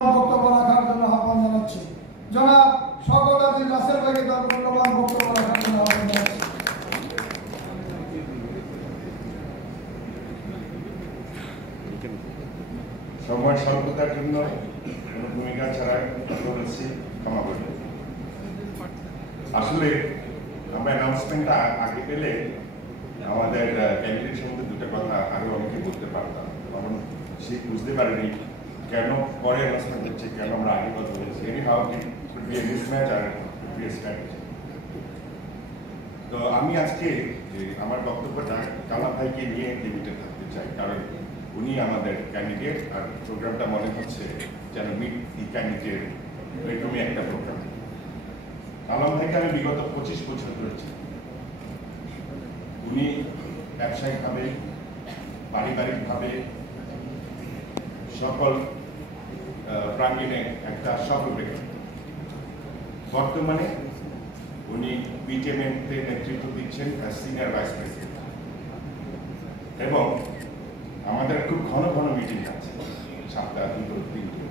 বক্তব্য রাখার জন্য আহ্বান জানাচ্ছি। জনাব শওকত আলী রাসেল ভাইকে তার মূল্যবান বক্তব্য রাখার জন্য আহ্বান জানাচ্ছি। সময় স্বল্পতার জন্য কোনো ভূমিকা ছাড়া কথা বলেছি ক্ষমা করবেন আসলে আমরা অ্যানাউন্সমেন্টটা আগে পেলে আমাদের ক্যান্ডিডেট সম্বন্ধে দুটো কথা আগে অনেকে বলতে পারতাম। কারণ সে বুঝতে পারেনি কেন পরে অ্যানাউন্সমেন্ট হচ্ছে কেন আমরা আগে কথা বলেছি? এনি হাউ তো আমি আজকে যে আমার বক্তব্যটা কালা ভাইকে নিয়ে লিমিটেড থাকতে চাই, কারণ উনি আমাদের ক্যান্ডিডেট আর প্রোগ্রামটা মনে হচ্ছে যেন মিট দি ক্যান্ডিডেট এরকমই একটা প্রোগ্রাম কালাম ভাইকে আমি বিগত পঁচিশ বছর ধরেছি। উনি ব্যবসায়িকভাবে, পারিবারিকভাবে সকল প্রাঙ্গণে একটা সফল ব্যক্তি। বর্তমানে উনি বিজেমেন্টে নেতৃত্ব দিচ্ছেন সিনিয়র ভাইস প্রেসিডেন্ট এবং আমাদের খুব ঘন ঘন মিটিং আছে, সপ্তাহ দুটো, তিনটে।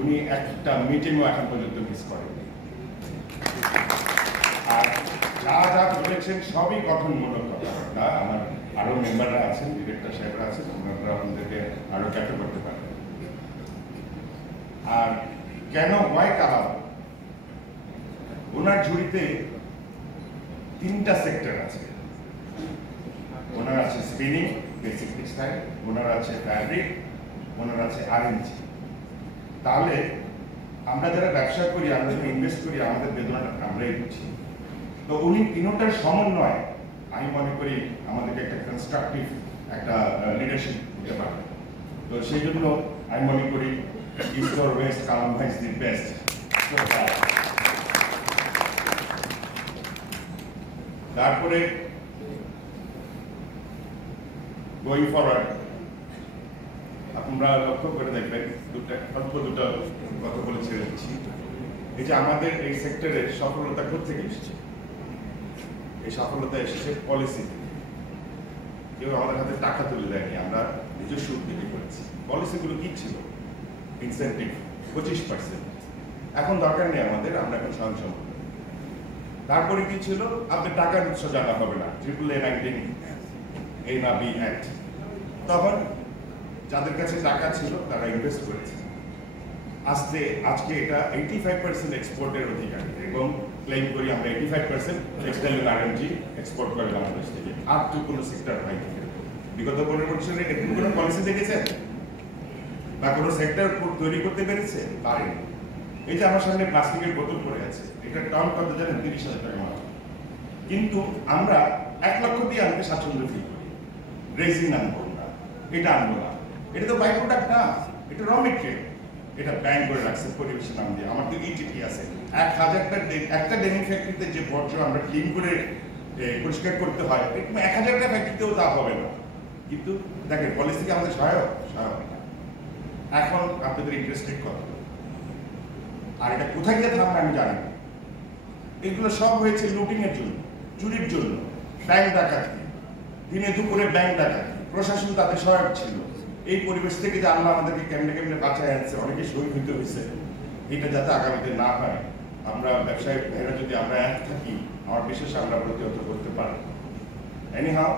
উনি একটা মিটিংও এখন পর্যন্ত মিস করেননি। আর যা যা বলেছেন সবই গঠনমূলক কথা। আমার আরও মেম্বাররা আছেন ডিরেক্টর সাহেবরা আছেন ওনারা আমাদেরকে আরও ক্যাটো করতে পারেন। আর কেন হয় কালাম ওনার ঝুড়িতে তিনটা সেক্টর আছে। ওনার আছে স্পিনিং বেসিক টেক্সটাইল ওনার আছে ফ্যাব্রিক ওনার আছে আরএনজি তাহলে আমরা যারা ব্যবসা করি, আমরা যারা ইনভেস্ট করি, আমাদের বেদনাটা আমরাই বুঝি তো উনি তিনটার সমন্বয় আমি মনে করি আমাদেরকে একটা কনস্ট্রাকটিভ একটা লিডারশিপ দিতে পারবে তো সেই জন্য আমি মনে করি ইস্ট অর ওয়েস্ট কালাম ভাই ইজ দি বেস্ট তারপরে গোয়িং ফরওয়ার্ড আপনারা লক্ষ্য করে দেখবেন দুটো অল্প দুটো কথা বলে ছেড়ে দিচ্ছি এই যে আমাদের এই সেক্টরের সফলতা কোথেকে এসেছে এই সফলতা এসেছে পলিসি কেউ আমাদের হাতে টাকা তুলে দেয়নি আমরা নিজস্ব উদ্যোগে করেছি পলিসিগুলো কি ছিল ইনসেন্টিভ পঁচিশ পার্সেন্ট এখন দরকার নেই আমাদের, আমরা এখন স্বয়ংসম্পূর্ণ তারপরে কি ছিল? আপনার টাকার উৎস জানা হবে না। ট্রিপল এ নাইনটিন এ না বি অ্যাক্ট তখন যাদের কাছে টাকা ছিল, তারা ইনভেস্ট করেছে। আজকে আজকে এটা এইটি ফাইভ পার্সেন্ট এক্সপোর্টের অধিকার। এবং ক্লেম করি আমরা eighty five percent textile RMG export করে বাংলাদেশ থেকে। আর তো কোনো সেক্টর হয় না। বিগত পনেরো বছরে এরকম কোনো পলিসি দেখেছেন? বা কোনো সেক্টর তৈরি করতে পেরেছে? পারেনি। এই যে আমার সামনে প্লাস্টিকের বোতল পড়ে আছে, এটা টাউন কত জানেন তিরিশ হাজার টাকা মাত্র। কিন্তু আমরা এক লক্ষ দিয়ে আনতে স্বাচ্ছন্দ্য ফিল করি। রেজিন আনব না, এটা আনব না। এটা তো বাই প্রোডাক্ট না, এটা র মেটেরিয়াল এটা ব্যান করে রাখছে পরিবেশের নাম দিয়ে। আমার তো ইটিপি আছে। এক হাজারটা একটা ডেনিম ফ্যাক্টরিতে যে বর্জ্য আমরা ক্লিন করে পরিষ্কার করতে হয় এক হাজারটা ফ্যাক্টরিতেও তা হবে না। কিন্তু দেখেন পলিসি কি আমাদের সহায়ক? সহায়ক। এখন আপনাদের ইন্টারেস্টেড কত? আর এটা কোথায় গিয়ে থামবে আমি জানি এগুলো সব হয়েছে লুটিং এর জন্য, চুরির জন্য ব্যাংক ডাকাতি। দিনে দুপুরে ব্যাংক ডাকাতি। প্রশাসন তাদের সহায়ক ছিল। এই পরিবেশ থেকে যে আল্লাহ আমাদেরকে কেমনে কেমনে বাঁচায় আনছে অনেকে শহীদ হইতে হয়েছে এটা যাতে আগামীতে না হয়, আমরা ব্যবসায়ী ভাইরা যদি আমরা এক থাকি, আমার বিশেষ আমরা প্রতিহত করতে পারি এনিহাও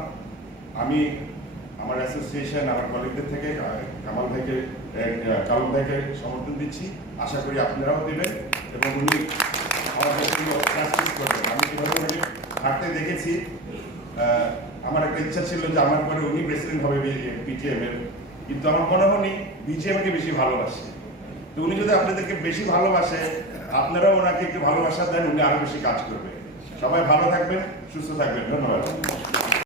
আমি, আমার অ্যাসোসিয়েশন আমার কলিগদের থেকে কামাল ভাইকে কামাল ভাইকে সমর্থন দিচ্ছি। আশা করি আপনারাও দেবেন এবং উনি করবেন আমি যেভাবে হাঁটতে দেখেছি। আমার একটা ইচ্ছা ছিল যে আমার পরে উনি প্রেসিডেন্ট হবে পিটিএম এর। কিন্তু আমার মনে হয়নি বিজিএম কে বেশি ভালোবাসে। তো উনি যদি আপনাদেরকে বেশি ভালোবাসে, আপনারাও ওনাকে একটু ভালোবাসা দেন, উনি আরও বেশি কাজ করবে। সবাই ভালো থাকবেন, সুস্থ থাকবেন। ধন্যবাদ।